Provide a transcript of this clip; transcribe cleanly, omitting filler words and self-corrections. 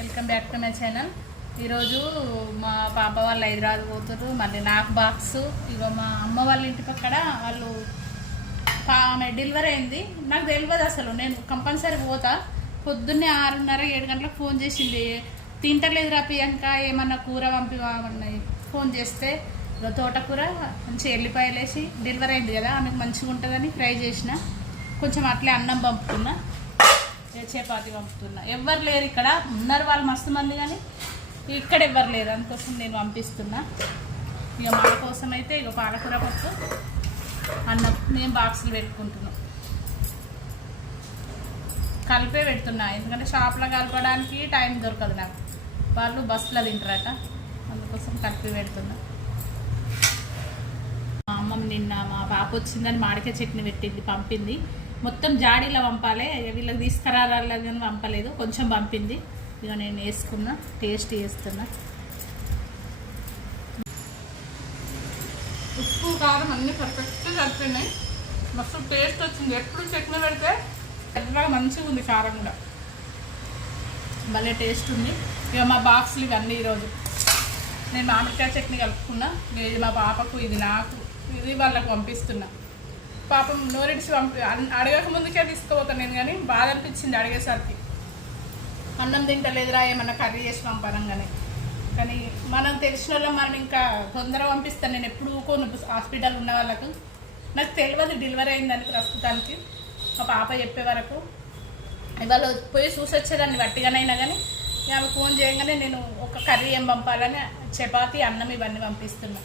Welcome back to my channel. ఈరోజు మా పాప వాళ్ళు హైదరాబాద్ పోతారు. మళ్ళీ నాకు బాక్స్ ఇగో మా అమ్మ వాళ్ళ ఇంటి పక్కన వాళ్ళు ఆమె డెలివరీ అయింది. నాకు తెలియదు అసలు, నేను కంపల్సరీ పోతా. పొద్దున్నే 6:30 7 గంటలకు ఫోన్ చేసింది. తింటలేదురా ప్రియాంక, ఏమన్నా కూర పంపిమన్నాయి. ఫోన్ చేస్తే తోటకూర మంచి ఎల్లిపాయలు వేసి, డెలివరీ అయింది కదా ఆమెకు మంచిగా ఉంటుందని ఫ్రై చేసిన. కొంచెం అట్లే అన్నం పంపుతున్నా, చపాతి పంపుతున్నా. ఎవ్వరు లేరు ఇక్కడ, ఉన్నారు వాళ్ళు మస్తు మంది, కానీ ఇక్కడ ఎవ్వరు లేరు, అందుకోసం నేను పంపిస్తున్నా. ఇక మా కోసం అయితే ఇక పాలకూర పప్పు అన్నం మేము బాక్సులు పెట్టుకుంటున్నాం. కలిపే పెడుతున్నా, ఎందుకంటే షాప్లో కలపడానికి టైం దొరకదు నాకు. వాళ్ళు బస్సులో తింటారట, అందుకోసం కలిపి పెడుతున్నా. మా అమ్మమ్మ నిన్న మా పాప వచ్చిందని మామిడికాయ చట్నీ పెట్టింది, పంపింది. మొత్తం జాడీలో పంపాలి, వీళ్ళకి తీసుకురాలని పంపలేదు, కొంచెం పంపింది. ఇక నేను వేసుకున్నా, టేస్ట్ చేస్తున్నా. ఉప్పు కారం అన్నీ పర్ఫెక్ట్గా కలిపినాయి, మస్తు టేస్ట్ వచ్చింది. ఎప్పుడు చట్నీ పెడితే పెద్దగా మంచిగా ఉంది, కారం కూడా భలే టేస్ట్ ఉంది. ఇక మా బాక్సులు ఇవన్నీ ఈరోజు నేను మామిడికాయ చట్నీ కలుపుకున్నా. ఇది మా పాపకు, ఇది నాకు, ఇది వాళ్ళకు పంపిస్తున్నా. పాపం నోరిడిచి అడగక ముందుకే తీసుకుపోతాను నేను, కానీ బాధ అనిపించింది అడిగేసరికి. అన్నం తింటలేదురా ఏమన్నా కర్రీ చేసి పంపనంగానే, కానీ మనం తెలిసిన వాళ్ళం మనం ఇంకా తొందరగా పంపిస్తాను. నేను ఎప్పుడు ఊకోను హాస్పిటల్ ఉన్న వాళ్ళకు. నాకు తెలియదు డెలివరీ అయిందని ప్రస్తుతానికి. మా పాప చెప్పే వరకు ఇవాళ పోయి చూసి వచ్చేదాన్ని వట్టిగానైనా, కానీ ఆమె ఫోన్ చేయగానే నేను ఒక కర్రీ ఏం పంపాలని చపాతి అన్నం ఇవన్నీ పంపిస్తున్నా.